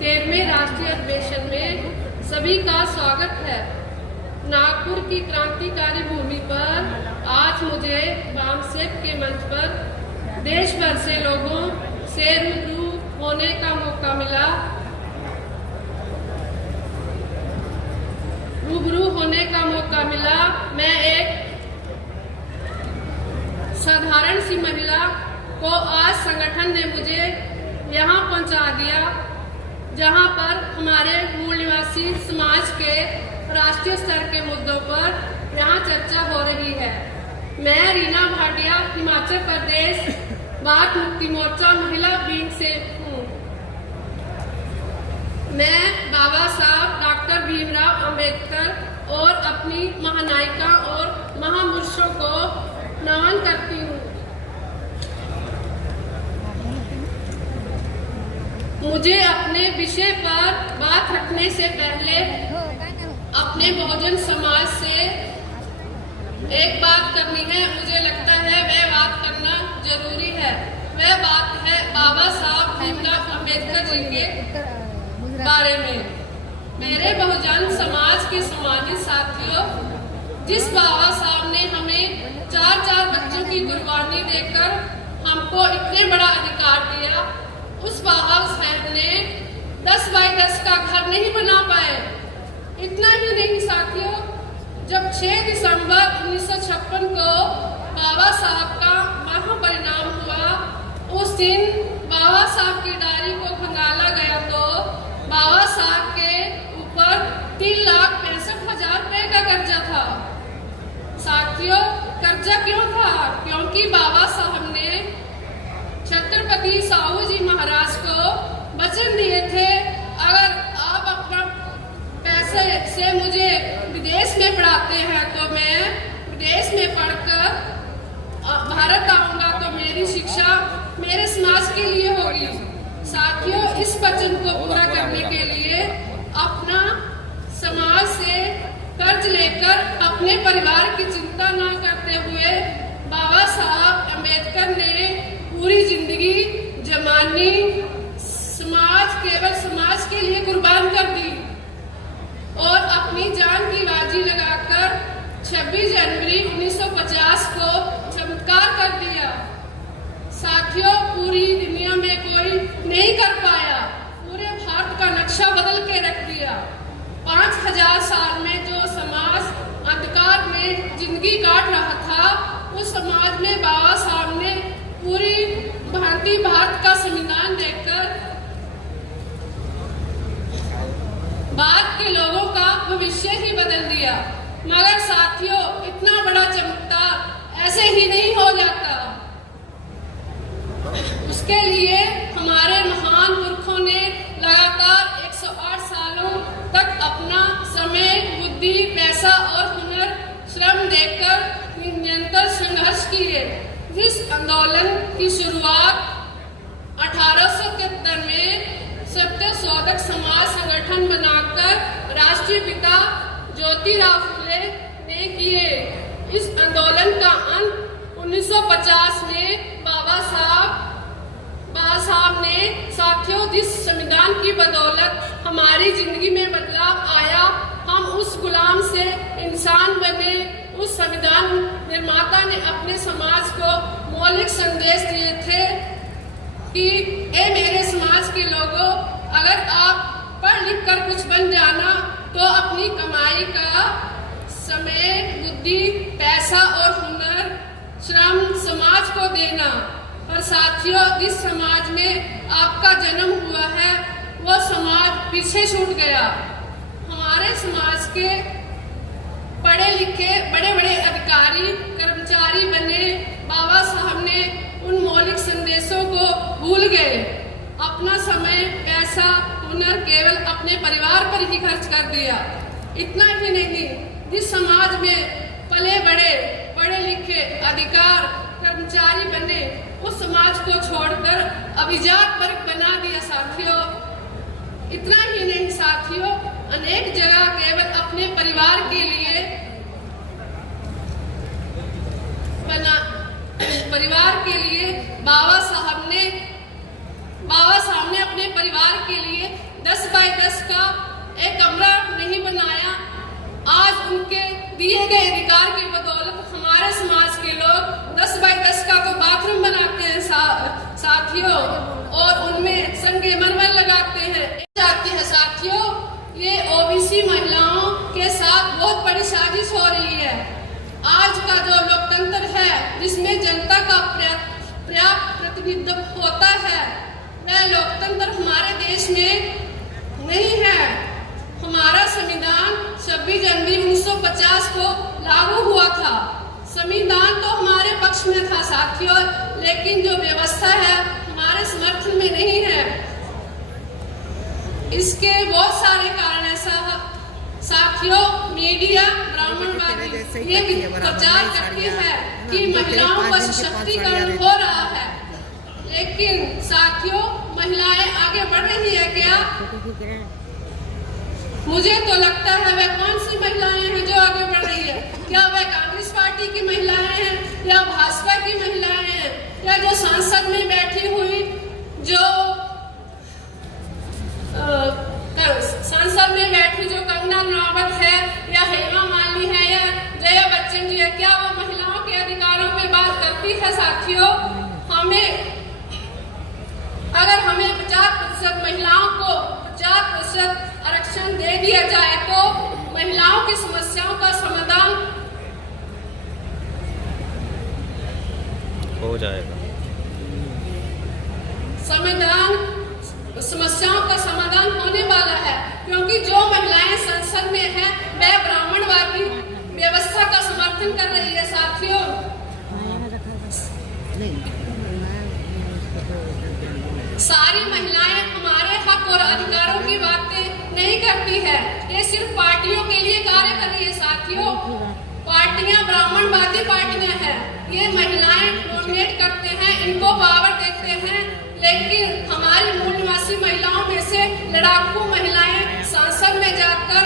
13वें राष्ट्रीय अधिवेशन में सभी का स्वागत है। नागपुर की क्रांतिकारी भूमि पर आज मुझे वामसेप के मंच पर देश भर से लोगों से रूबरू होने का मौका मिला। मैं एक साधारण सी महिला को आज संगठन ने मुझे यहाँ पहुँचा दिया, जहाँ पर हमारे मूल निवासी समाज के राष्ट्रीय स्तर के मुद्दों पर यहाँ चर्चा हो रही है। मैं रीना भाटिया हिमाचल प्रदेश बाल मुक्ति मोर्चा महिला विंग से हूँ। मैं बाबा साहब डॉक्टर भीमराव अंबेडकर और अपनी महानायिका और महापुरुषों को नमन करती हूँ। मुझे अपने विषय पर बात रखने से पहले अपने बहुजन समाज से एक बात करनी है। मुझे लगता है वह बात करना जरूरी है। वह बात है बाबा साहब भीमराव अंबेडकर जी के बारे में। मेरे बहुजन समाज के समाजी साथियों, जिस बाबा साहब ने हमें 4 बच्चों की कुर्बानी देकर हमको इतने बड़ा अधिकार दिया, उस बाबा साहब ने 10 बाई 10 का घर नहीं बना पाए। इतना ही नहीं साथियों, जब 6 दिसंबर 1956 को बाबा साहब का महापरिणाम हुआ, उस दिन बाबा साहब की डायरी को खंगाला गया तो बाबा साहब के ऊपर 3,65,000 रुपए का कर्जा था। साथियों, कर्जा क्यों था? क्योंकि बाबा साहब ने छत्रपति साहू जी महाराज को वचन दिए थे, अगर आप अपना पैसे से मुझे विदेश में पढ़ाते हैं तो मैं विदेश में पढ़कर भारत आऊंगा तो मेरी शिक्षा मेरे समाज के लिए होगी। साथियों, इस वचन को पूरा करने के लिए अपना समाज से कर्ज लेकर अपने परिवार की चिंता न करते हुए बाबा साहब अम्बेडकर ने पूरी जिंदगी जमानी केवल समाज के लिए कुर्बान कर दी और अपनी जान की बाजी लगाकर 26 जनवरी 1950 को चमत्कार कर दिया। साथियों, पूरी दुनिया में कोई नहीं कर पाया। पूरे भारत का नक्शा बदल के रख दिया। 5000 साल में जो समाज अंधकार में जिंदगी काट रहा था, उस समाज में बाबा साहब ने पूरी भारत का संविधान देकर भारत के लोगों का भविष्य ही बदल दिया। मगर साथियों, इतना बड़ा चमत्कार ऐसे ही नहीं हो जाता। उसके लिए हमारे महान पुरखों ने लगातार 108 सालों तक अपना समय, बुद्धि, पैसा और हुनर, श्रम देकर निरंतर संघर्ष किए। इस आंदोलन की शुरुआत 1873 में सत्य शोधक समाज संगठन बनाकर राष्ट्रीय पिता ज्योतिराव फुले ने किए। इस आंदोलन का अंत 1950 में बाबा साहब ने साथियों, जिस संविधान की बदौलत हमारी जिंदगी में बदलाव आया, हम उस गुलाम से इंसान बने। उस संविधान निर्माता ने अपने समाज को मौलिक संदेश दिए थे कि ए मेरे समाज के लोगों, अगर आप पढ़ लिख कर कुछ बन जाना तो अपनी कमाई का समय, बुद्धि, पैसा और हुनर, श्रम समाज को देना। और साथियों, जिस समाज में आपका जन्म हुआ है वो समाज पीछे छूट गया। हमारे समाज के पढ़े लिखे बड़े बड़े अधिकारी, कर्मचारी बने। बाबा साहब ने उन मौलिक संदेशों को भूल गए। अपना समय, पैसा, हुनर केवल अपने परिवार पर ही खर्च कर दिया। इतना ही नहीं, जिस समाज में पले बड़े, पढ़े लिखे, अधिकार, कर्मचारी बने, उस समाज को छोड़कर अभिजात वर्ग बना दिया। साथियों, इतना ही नहीं साथियों, अनेक जगह केवल अपने परिवार के लिए बाबा साहब ने अपने परिवार के लिए 10 बाय 10 का एक कमरा नहीं बनाया। आज उनके दिए गए अधिकार की बदौलत हमारे समाज के लोग 10 बाय 10 का तो बाथरूम बनाते हैं साथियों, और उनमें संगमरमर लगाते हैं। जाती है साथियों, ये ओबीसी महिलाओं के साथ बहुत बड़ी साजिश हो रही है। आज का जो लोकतंत्र है, जिसमें जनता का पर्याप्त प्रतिनिधित्व होता है, वह लोकतंत्र हमारे देश में नहीं है। हमारा संविधान 26 जनवरी 1950 को लागू हुआ था। संविधान तो हमारे पक्ष में था साथियों, लेकिन जो व्यवस्था है हमारे समर्थन में नहीं है। इसके बहुत सारे कारण है साथियों। मीडिया ब्राह्मणवादी ये प्रचार करती है कि महिलाओं का सशक्तिकरण हो रहा है, लेकिन साथियों महिलाएं आगे बढ़ रही है क्या? मुझे तो लगता है वह कौन सी महिलाएं हैं जो आगे बढ़ रही है। क्या वह कांग्रेस पार्टी की महिलाएं हैं या भाजपा की महिलाएं हैं, या जो संसद में बैठी हुई जो संसद में बैठी जो कंगना रनावत है या हेमा मालिनी है या जया बच्चन जी है, क्या वो महिलाओं के अधिकारों पे बात करती है साथियों? अगर हमें 50% महिलाओं को 50% आरक्षण दे दिया जाए तो महिलाओं की समस्याओं का समाधान हो जाएगा। समस्याओं का समाधान होने वाला है, क्योंकि जो महिलाएं संसद में हैं वह ब्राह्मणवादी व्यवस्था का समर्थन कर रही है साथियों। सारी महिलाएं हमारे हक और अधिकारों की बातें नहीं करती है, ये सिर्फ पार्टियों के लिए कार्य कर रही है साथियों। पार्टियां ब्राह्मणवादी पार्टियां हैं, ये महिलाएं नॉमिनेट करते हैं, इनको पावर देते हैं, लेकिन हमारी मूल निवासी महिलाओं में से लड़ाकू महिलाएं संसद में जाकर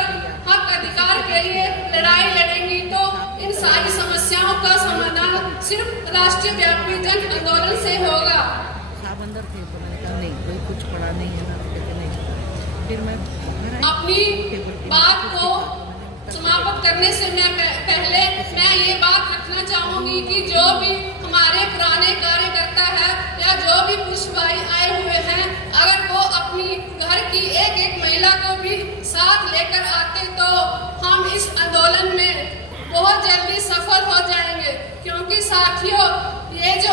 हक अधिकार के लिए लड़ाई लड़ेंगी तो इन सारी समस्याओं का समाधान सिर्फ राष्ट्रीय व्यापी जन आंदोलन से होगा। नहीं, कोई कुछ पढ़ा नहीं है ना, नहीं। फिर मैं अपनी बात को समाप्त करने से पहले मैं ये बात रखना चाहूंगी कि जो भी हमारे पुराने कार्यकर्ता है या जो भी पुरुष भाई आए हुए हैं, अगर वो अपनी घर की एक एक महिला को भी साथ लेकर आते तो हम इस आंदोलन में बहुत जल्दी सफल हो जाएंगे। क्योंकि साथियों ये जो